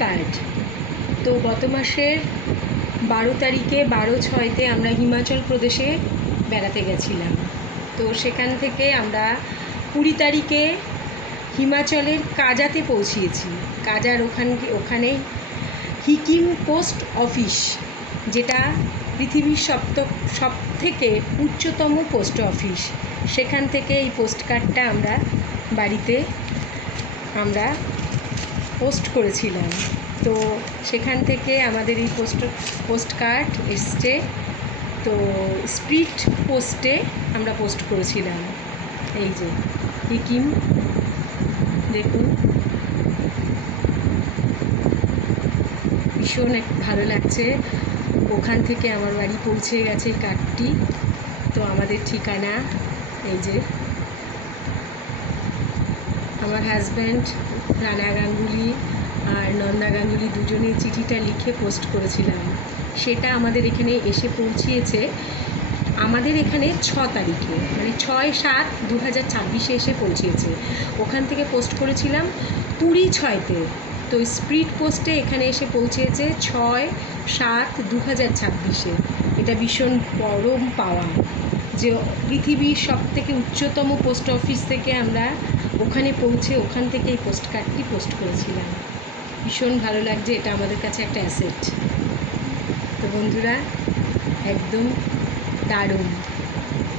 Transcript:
Card. তো গত মাসের 12 তারিখে 12/6-তে আমরা হিমাচল প্রদেশে বেড়াতে গেছিলাম। তো সেখান থেকে আমরা 20 তারিখে হিমাচলের কাজাতে পৌঁছিয়েছি। কাজার ওখানে সিকিম পোস্ট অফিস, যেটা পৃথিবীর সব থেকে উচ্চতম পোস্ট অফিস, সেখান থেকে এই পোস্ট কার্ডটা আমরা বাড়িতে পোস্ট করেছিলাম। তো সেখান থেকে আমাদের এই পোস্ট কার্ড এসছে। তো স্পিড পোস্টে আমরা পোস্ট করেছিলাম। এই যে সিকিম, দেখুন ভীষণ ভালো লাগছে। ওখান থেকে আমার বাড়ি পৌঁছে গেছে কার্ডটি। তো আমাদের ঠিকানা এই যে, আমার হাজব্যান্ড রানা গাঙ্গুলি আর নন্দা গাঙ্গুলি দুজনে চিঠিটা লিখে পোস্ট করেছিলাম। সেটা আমাদের এখানে এসে পৌঁছিয়েছে আমাদের এখানে 6 তারিখে, মানে 6/7/2024 এসে পৌঁছিয়েছে। ওখান থেকে পোস্ট করেছিলাম 20/6-তে। তো স্পিড পোস্টে এখানে এসে পৌঁছেছে 6/7/2026-এ। এটা ভীষণ পরম পাওয়া যে পৃথিবীর সবথেকে উচ্চতম পোস্ট অফিস থেকে আমরা ওখানে পৌঁছে ওখান থেকে এই পোস্ট কার্ডটি পোস্ট করেছিলাম। ভীষণ ভালো লাগছে, এটা আমাদের কাছে একটা অ্যাসেট। তো বন্ধুরা, একদম দারুণ।